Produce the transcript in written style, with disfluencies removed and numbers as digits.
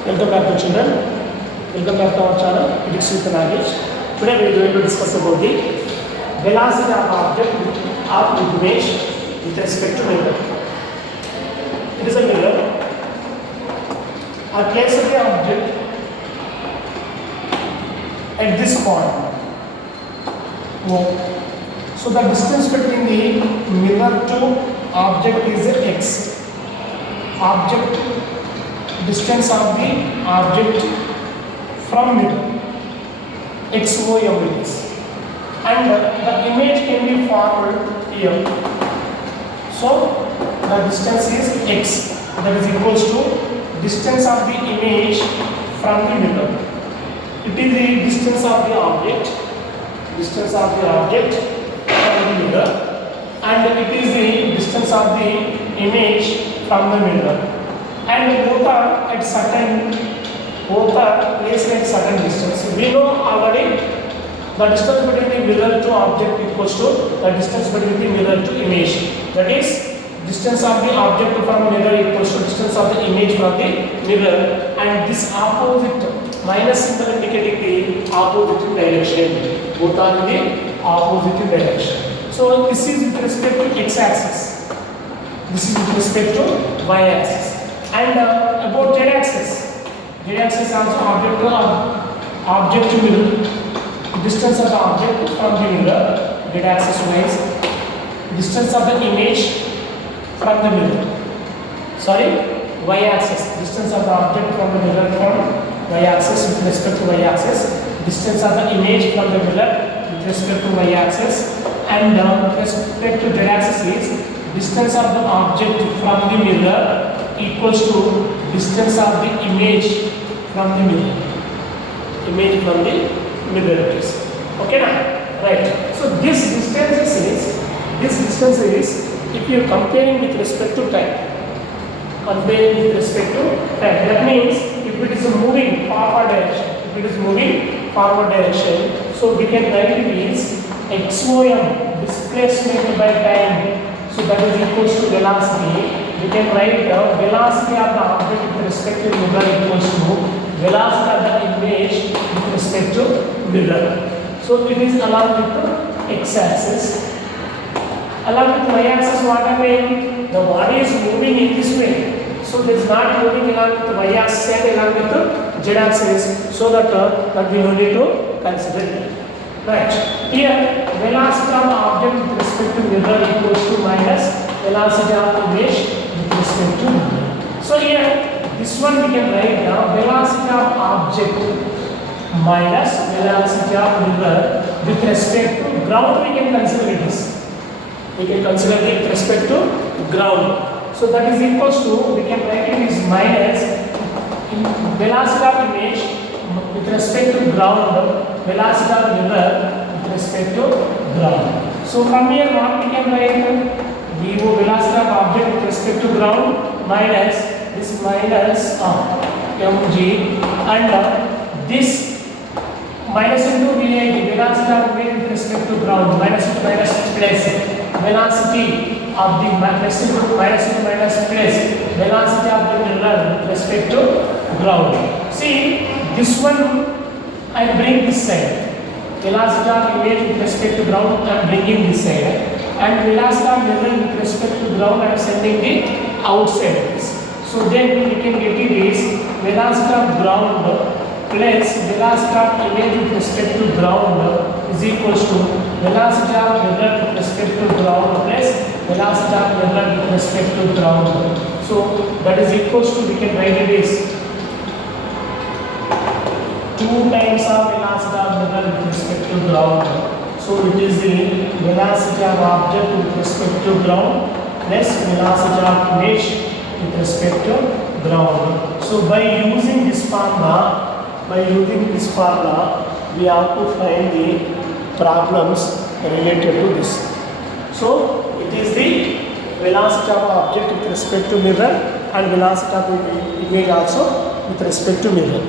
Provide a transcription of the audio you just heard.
Welcome back to children. Welcome back to our channel. It is with Nagesh. Today we are going to discuss about the velocity of object of image with respect to mirror. It is a mirror. I place the object at this point. So the distance between the mirror to object is x. Distance of the object from mirror, xom it is, and the image can be formed here. So the distance is x, that is equals to distance of the image from the mirror. It is the distance of the object from the mirror, and it is the distance of the image from the mirror. And both are placed at certain distance. We know already the distance between the mirror to object equals to the distance between the mirror to image. That is, distance of the object from mirror equals to distance of the image from the mirror. And this opposite minus symbol indicating the opposite direction. Both are in the opposite direction. So this is with respect to x-axis. This is with respect to y-axis. And about z-axis also object to mirror, distance of the object from the mirror, z-axis wise, distance of the image from the mirror. Y-axis, distance of the object from the mirror from y-axis with respect to y-axis, distance of the image from the mirror with respect to y-axis, and with respect to z-axis is distance of the object from the mirror equals to distance of the image from the mirror. It is. Okay now? Right. So this distance is if you are comparing with respect to time. That means if it is moving forward direction, so we can write it is xom, displacement by time. So that is equals to velocity. We can write the velocity of the object with respect to mirror equals to velocity of the image with respect to mirror. So it is along with the x-axis. Along with y-axis, what I mean? The body is moving in this way. So it is not moving along with the y-axis and along with the z-axis. So that we need to consider it. Right. Here, velocity of the object with respect to mirror equals to minus velocity of the image with respect to mirror. So here, this one we can write down velocity of object minus velocity of mirror with respect to ground. We can consider this. We can consider it with respect to ground. So that is equals to, we can write it is minus velocity of image with respect to ground, velocity of mirror with respect to ground. So from here what we can write? VO, velocity of object with respect to ground, minus this minus mg, and this minus into VA, velocity of image with respect to ground, minus into minus plus velocity of the minus into minus plus velocity of the mirror with respect to ground. See, this one I bring this side, velocity of image with respect to ground I am bringing this side, and velocity of mirror with respect to ground I am sending the outside. So then we can get it is velocity of ground plus velocity of image with respect to ground is equals to velocity of mirror with respect to ground plus velocity of mirror with respect to ground. So that is equals to, we can write it is 2 times of velocity of mirror with respect to ground. So it is the velocity of object with respect to ground plus velocity of image with respect to ground. So by using this formula, we have to find the problems related to this. So it is the velocity of object with respect to mirror and velocity of image also with respect to mirror.